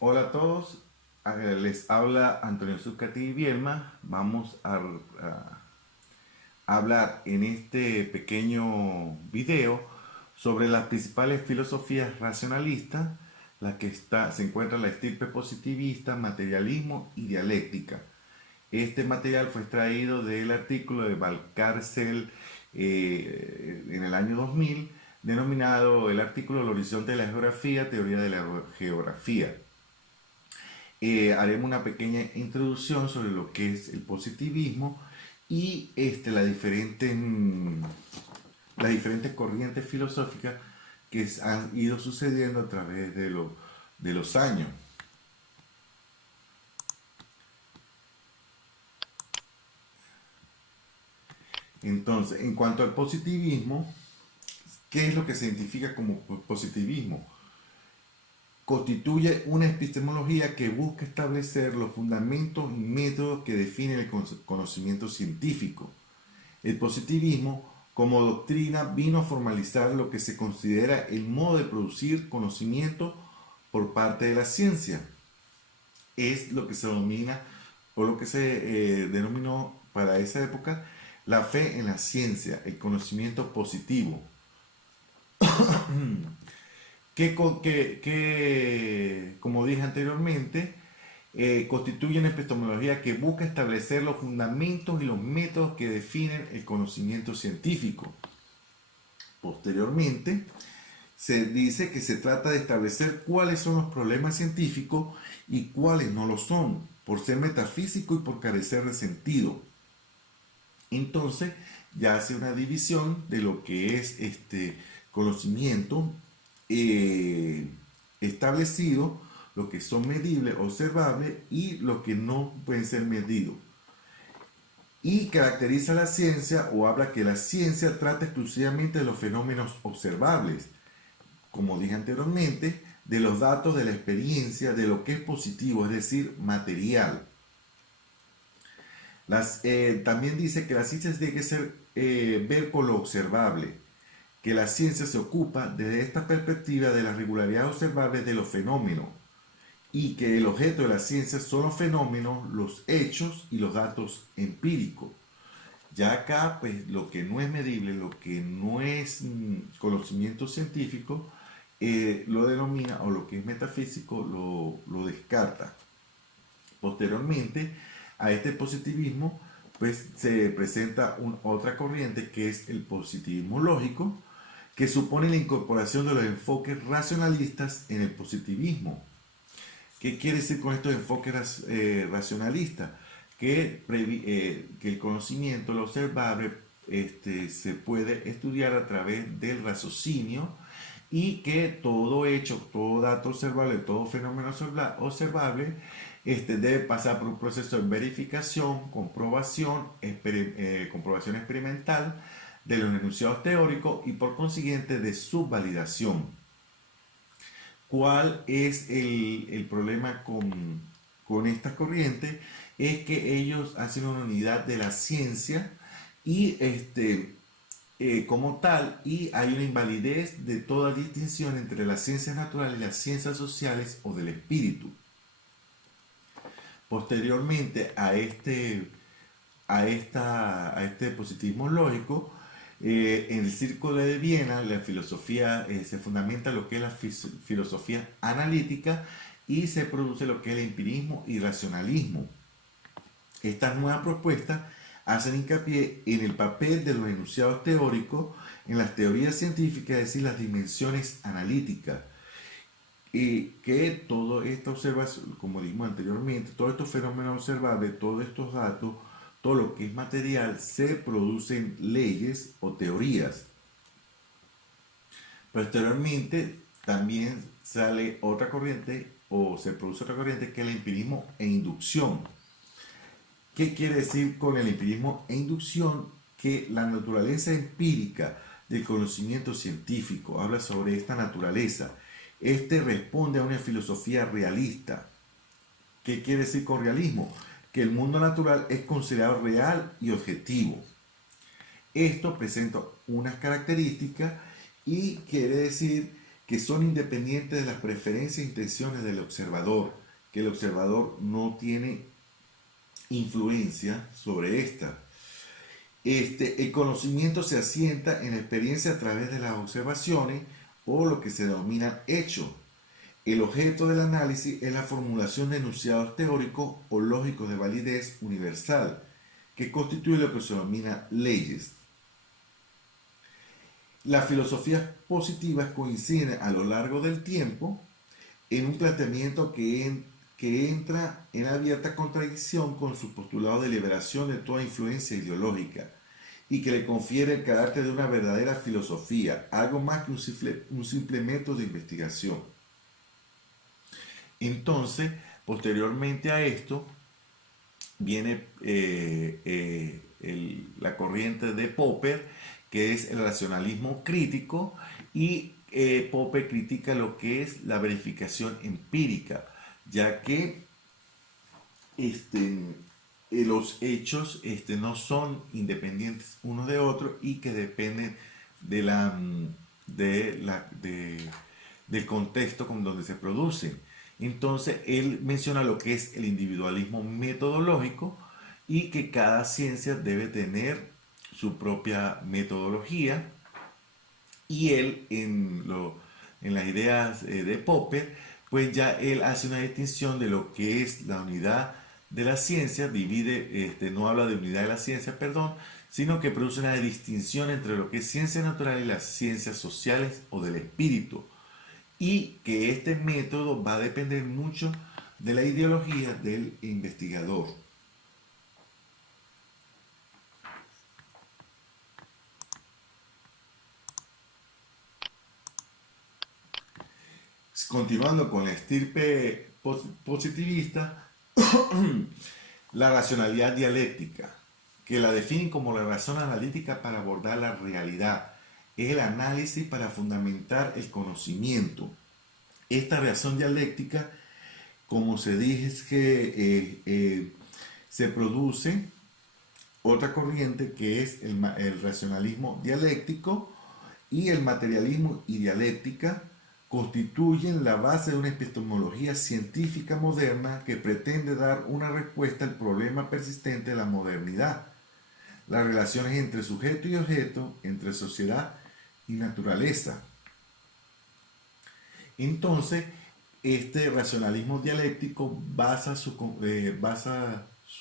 Hola a todos, les habla Antonio Zuccati Bielma. Vamos a hablar en este pequeño video sobre las principales filosofías racionalistas, se encuentra la estirpe positivista, materialismo y dialéctica. Este material fue extraído del artículo de Valcárcel en el año 2000, denominado el artículo El horizonte de la geografía, teoría de la geografía. Haremos una pequeña introducción sobre lo que es el positivismo y las diferentes corrientes filosóficas que han ido sucediendo a través de los años. Entonces, en cuanto al positivismo, ¿qué es lo que se identifica como positivismo? Constituye una epistemología que busca establecer los fundamentos y métodos que definen el conocimiento científico. El positivismo, como doctrina, vino a formalizar lo que se considera el modo de producir conocimiento por parte de la ciencia. Es lo que se domina, o lo que se denominó para esa época, la fe en la ciencia, el conocimiento positivo. Como dije anteriormente, constituye una epistemología que busca establecer los fundamentos y los métodos que definen el conocimiento científico. Posteriormente, se dice que se trata de establecer cuáles son los problemas científicos y cuáles no lo son, por ser metafísico y por carecer de sentido. Entonces, ya hace una división de lo que es este conocimiento eh, establecido, lo que son medibles, observables y lo que no pueden ser medidos. Y caracteriza la ciencia o habla que la ciencia trata exclusivamente de los fenómenos observables, como dije anteriormente, de los datos de la experiencia, de lo que es positivo, es decir, material. También dice que la ciencia tiene que ser ver con lo observable, que la ciencia se ocupa desde esta perspectiva de la regularidad observable de los fenómenos y que el objeto de la ciencia son los fenómenos, los hechos y los datos empíricos. Ya acá, pues lo que no es medible, lo que no es conocimiento científico, lo denomina, o lo que es metafísico, lo descarta. Posteriormente a este positivismo, pues se presenta otra corriente que es el positivismo lógico, que supone la incorporación de los enfoques racionalistas en el positivismo. ¿Qué quiere decir con estos enfoques racionalistas? Que el conocimiento, lo observable, se puede estudiar a través del raciocinio y que todo hecho, todo dato observable, todo fenómeno observable debe pasar por un proceso de verificación, comprobación experimental de los enunciados teóricos y por consiguiente de su validación. ¿Cuál es el problema con estas corrientes? Es que ellos hacen una unidad de la ciencia y como tal, y hay una invalidez de toda distinción entre las ciencias naturales y las ciencias sociales o del espíritu. Posteriormente a este positivismo lógico, en el Círculo de Viena, la filosofía se fundamenta en lo que es la filosofía analítica y se produce lo que es el empirismo y racionalismo. Estas nuevas propuestas hacen hincapié en el papel de los enunciados teóricos en las teorías científicas, es decir, las dimensiones analíticas. Y que todo esta observación, como dijimos anteriormente, todos estos fenómenos observables, todos estos datos, todo lo que es material, se producen leyes o teorías. Posteriormente, también sale otra corriente o se produce otra corriente que es el empirismo e inducción. ¿Qué quiere decir con el empirismo e inducción? Que la naturaleza empírica del conocimiento científico habla sobre esta naturaleza. Este responde a una filosofía realista. ¿Qué quiere decir con realismo? Que el mundo natural es considerado real y objetivo. Esto presenta unas características y quiere decir que son independientes de las preferencias e intenciones del observador, que el observador no tiene influencia sobre esta. El conocimiento se asienta en la experiencia a través de las observaciones o lo que se denomina hecho. El objeto del análisis es la formulación de enunciados teóricos o lógicos de validez universal, que constituye lo que se denomina leyes. Las filosofías positivas coinciden a lo largo del tiempo en un planteamiento que entra en abierta contradicción con su postulado de liberación de toda influencia ideológica y que le confiere el carácter de una verdadera filosofía, algo más que un simple método de investigación. Entonces, posteriormente a esto, viene la corriente de Popper, que es el racionalismo crítico, y Popper critica lo que es la verificación empírica, ya que los hechos no son independientes unos de otros y que dependen del contexto con donde se producen. Entonces él menciona lo que es el individualismo metodológico y que cada ciencia debe tener su propia metodología, y él en las ideas de Popper, pues ya él hace una distinción de lo que es la unidad de la ciencia, no habla de unidad de la ciencia, perdón, sino que produce una distinción entre lo que es ciencia natural y las ciencias sociales o del espíritu, y que este método va a depender mucho de la ideología del investigador. Continuando con la estirpe positivista, la racionalidad dialéctica, que la definen como la razón analítica para abordar la realidad, es el análisis para fundamentar el conocimiento. Esta razón dialéctica, como se dice, es que se produce otra corriente que es el racionalismo dialéctico, y el materialismo y dialéctica constituyen la base de una epistemología científica moderna que pretende dar una respuesta al problema persistente de la modernidad: las relaciones entre sujeto y objeto, entre sociedad y naturaleza. Entonces, este racionalismo dialéctico basa su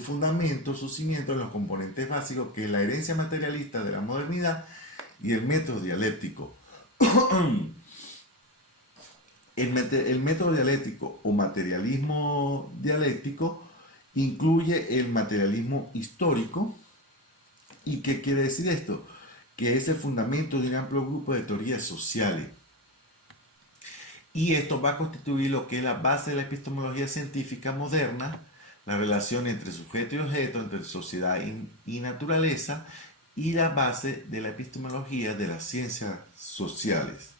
fundamento, su cimiento en los componentes básicos, que es la herencia materialista de la modernidad y el método dialéctico. El método dialéctico o materialismo dialéctico incluye el materialismo histórico. ¿Y qué quiere decir esto? Que es el fundamento de un amplio grupo de teorías sociales. Y esto va a constituir lo que es la base de la epistemología científica moderna, la relación entre sujeto y objeto, entre sociedad y naturaleza, y la base de la epistemología de las ciencias sociales.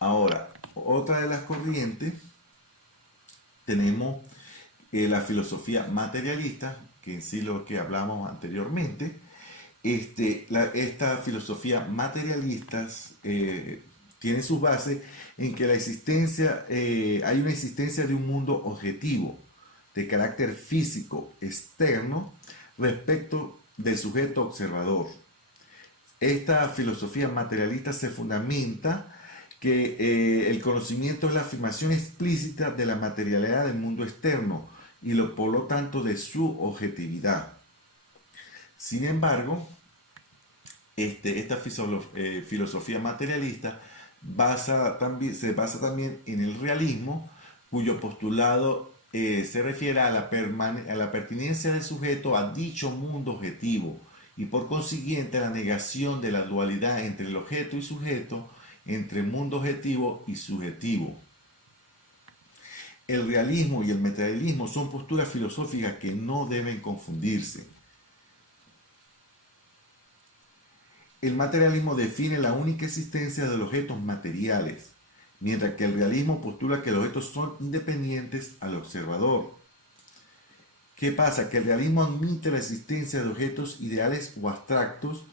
Ahora, otra de las corrientes, tenemos la filosofía materialista, que en sí lo que hablamos anteriormente. Esta filosofía materialista tiene su base en que hay una existencia de un mundo objetivo, de carácter físico, externo, respecto del sujeto observador. Esta filosofía materialista se fundamenta que el conocimiento es la afirmación explícita de la materialidad del mundo externo y por lo tanto de su objetividad. Sin embargo, esta filosofía materialista se basa también en el realismo, cuyo postulado se refiere a la pertinencia del sujeto a dicho mundo objetivo, y por consiguiente a la negación de la dualidad entre el objeto y sujeto, entre mundo objetivo y subjetivo. El realismo y el materialismo son posturas filosóficas que no deben confundirse. El materialismo define la única existencia de los objetos materiales, mientras que el realismo postula que los objetos son independientes al observador. ¿Qué pasa? Que el realismo admite la existencia de objetos ideales o abstractos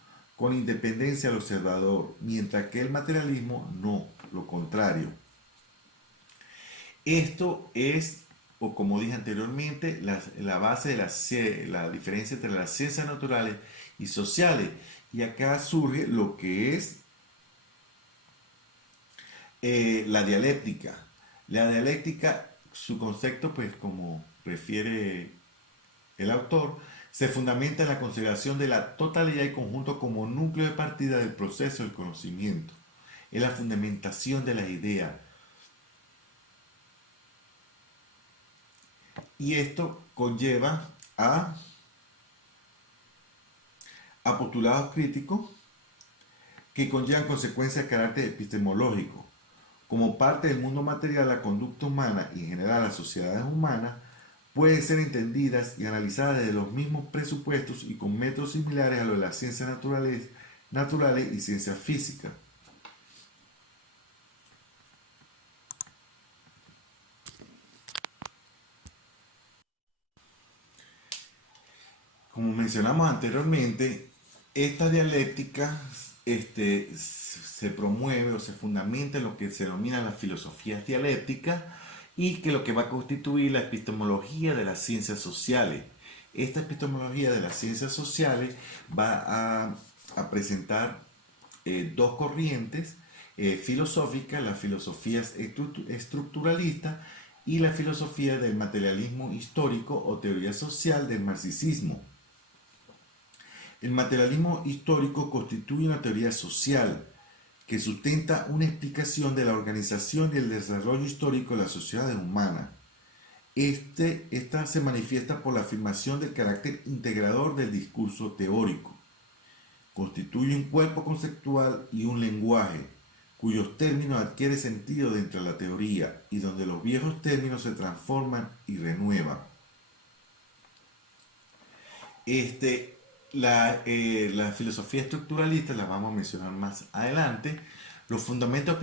con independencia al observador, mientras que el materialismo no, lo contrario. Esto es, o como dije anteriormente, la base de la diferencia entre las ciencias naturales y sociales. Y acá surge lo que es la dialéctica. La dialéctica, su concepto, pues como refiere el autor, se fundamenta en la consideración de la totalidad y conjunto como núcleo de partida del proceso del conocimiento. Es la fundamentación de la idea. Y esto conlleva a postulados críticos que conllevan consecuencias de carácter epistemológico. Como parte del mundo material, la conducta humana y en general las sociedades humanas pueden ser entendidas y analizadas desde los mismos presupuestos y con métodos similares a los de las ciencias naturales y ciencias físicas. Como mencionamos anteriormente, esta dialéctica se promueve o se fundamenta en lo que se denomina la filosofía dialéctica y que lo que va a constituir la epistemología de las ciencias sociales. Esta epistemología de las ciencias sociales va a presentar dos corrientes filosóficas, la filosofía estructuralista y la filosofía del materialismo histórico o teoría social del marxismo. El materialismo histórico constituye una teoría social que sustenta una explicación de la organización y el desarrollo histórico de las sociedades humanas. Esta se manifiesta por la afirmación del carácter integrador del discurso teórico. Constituye un cuerpo conceptual y un lenguaje, cuyos términos adquieren sentido dentro de la teoría y donde los viejos términos se transforman y renuevan. La filosofía estructuralista la vamos a mencionar más adelante. Los fundamentos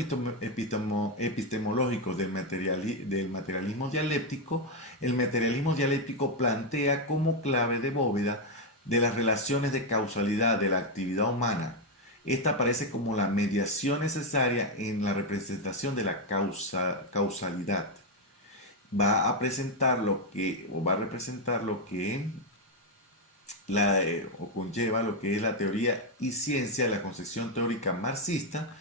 epistemológicos del materialismo dialéctico. El materialismo dialéctico plantea como clave de bóveda de las relaciones de causalidad de la actividad humana. Esta aparece como la mediación necesaria en la representación de la causalidad. Va a presentar lo que, o va a representar lo que o conlleva lo que es la teoría y ciencia de la concepción teórica marxista,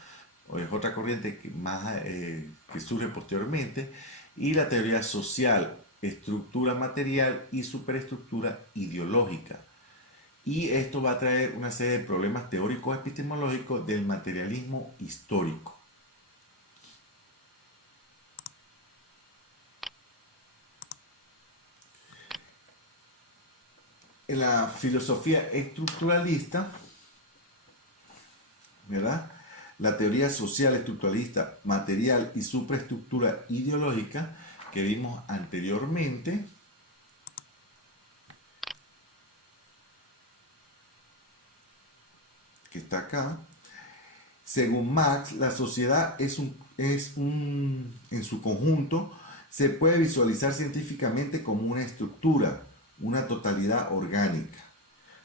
o es otra corriente que surge posteriormente, y la teoría social, estructura material y superestructura ideológica. Y esto va a traer una serie de problemas teóricos epistemológicos del materialismo histórico. En la filosofía estructuralista, ¿verdad? La teoría social estructuralista, material y superestructura ideológica que vimos anteriormente, que está acá. Según Marx, la sociedad en su conjunto se puede visualizar científicamente como una estructura, una totalidad orgánica.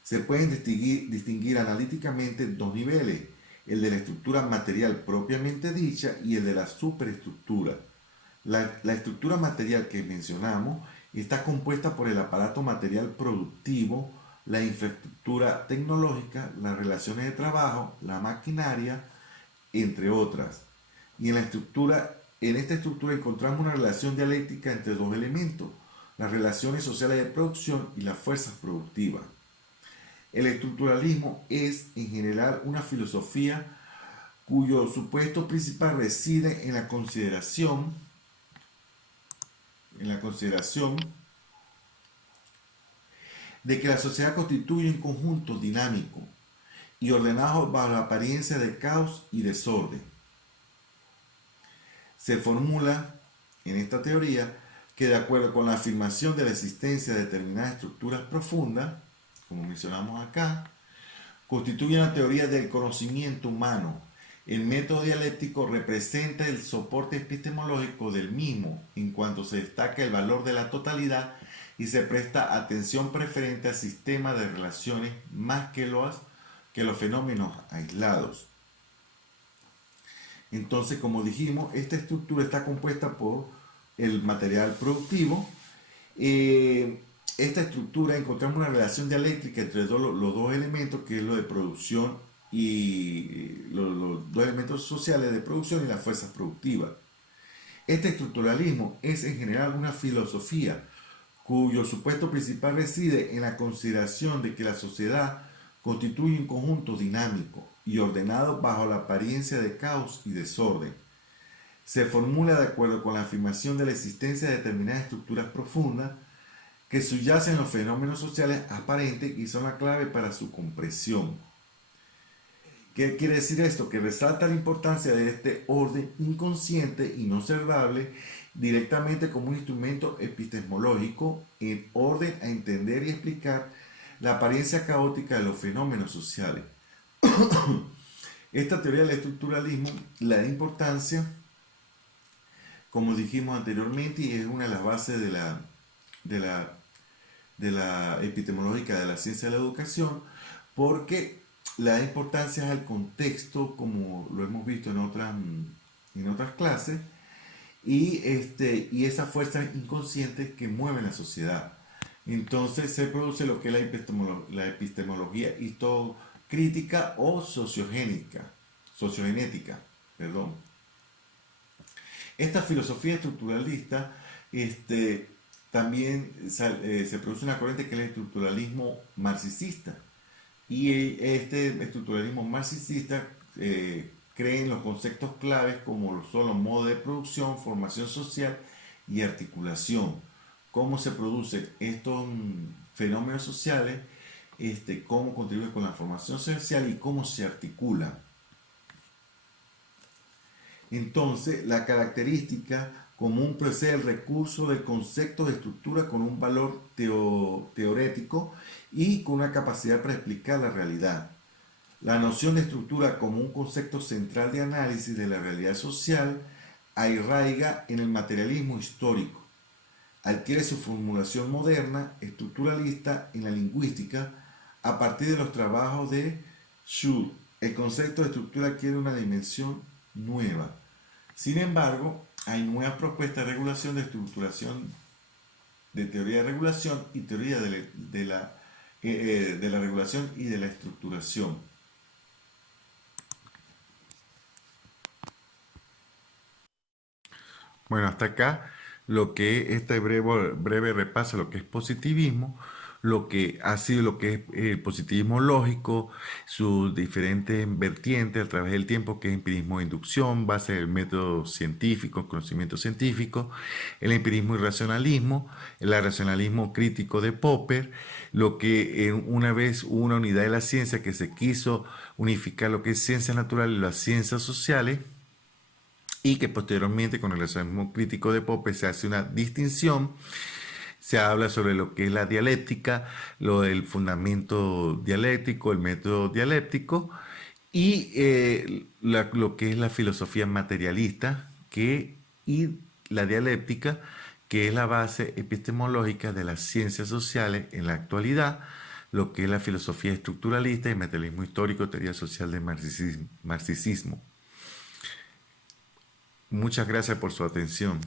Se pueden distinguir analíticamente dos niveles, el de la estructura material propiamente dicha y el de la superestructura. La estructura material que mencionamos está compuesta por el aparato material productivo, la infraestructura tecnológica, las relaciones de trabajo, la maquinaria, entre otras. Y en esta estructura encontramos una relación dialéctica entre dos elementos, las relaciones sociales de producción y las fuerzas productivas. El estructuralismo es en general una filosofía cuyo supuesto principal reside en la consideración de que la sociedad constituye un conjunto dinámico y ordenado bajo la apariencia de caos y desorden. Se formula en esta teoría que, de acuerdo con la afirmación de la existencia de determinadas estructuras profundas, como mencionamos acá, constituye una teoría del conocimiento humano. El método dialéctico representa el soporte epistemológico del mismo, en cuanto se destaca el valor de la totalidad y se presta atención preferente al sistema de relaciones más que que los fenómenos aislados. Entonces, como dijimos, esta estructura está compuesta por el material productivo. Esta estructura encontramos una relación dialéctrica entre los dos elementos, que es lo de producción y los dos elementos sociales de producción y las fuerzas productivas. Este estructuralismo es en general una filosofía cuyo supuesto principal reside en la consideración de que la sociedad constituye un conjunto dinámico y ordenado bajo la apariencia de caos y desorden. Se formula de acuerdo con la afirmación de la existencia de determinadas estructuras profundas que subyacen los fenómenos sociales aparentes y son la clave para su comprensión. ¿Qué quiere decir esto? Que resalta la importancia de este orden inconsciente y no observable directamente como un instrumento epistemológico en orden a entender y explicar la apariencia caótica de los fenómenos sociales. Esta teoría del estructuralismo le da importancia, como dijimos anteriormente, y es una de las bases de la, de la epistemológica de la ciencia de la educación, porque le da importancia al contexto, como lo hemos visto en otras clases, y esas fuerzas inconscientes que mueven la sociedad. Entonces se produce lo que es la epistemología histocrítica o sociogenética. Perdón. Esta filosofía estructuralista también se produce una corriente que es el estructuralismo marxista. Y este estructuralismo marxista cree en los conceptos claves como son los modos de producción, formación social y articulación. Cómo se producen estos fenómenos sociales, cómo contribuye con la formación social y cómo se articula. Entonces, la característica común procede el recurso del concepto de estructura con un valor teorético y con una capacidad para explicar la realidad. La noción de estructura como un concepto central de análisis de la realidad social arraiga en el materialismo histórico. Adquiere su formulación moderna, estructuralista, en la lingüística, a partir de los trabajos de Schur. El concepto de estructura adquiere una dimensión nueva. Sin embargo, hay nuevas propuestas de regulación, de estructuración, de teoría de regulación y teoría de la regulación y de la estructuración. Bueno, hasta acá lo que este breve repaso, lo que es positivismo, lo que ha sido lo que es el positivismo lógico, sus diferentes vertientes a través del tiempo, que es empirismo de inducción, base del método científico, conocimiento científico, el empirismo y racionalismo, el racionalismo crítico de Popper, lo que una vez hubo una unidad de la ciencia que se quiso unificar lo que es ciencia natural y las ciencias sociales, y que posteriormente con el racionalismo crítico de Popper se hace una distinción. Se habla sobre lo que es la dialéctica, lo del fundamento dialéctico, el método dialéctico y lo que es la filosofía materialista y la dialéctica, que es la base epistemológica de las ciencias sociales en la actualidad, lo que es la filosofía estructuralista y materialismo histórico, teoría social del marxismo. Muchas gracias por su atención.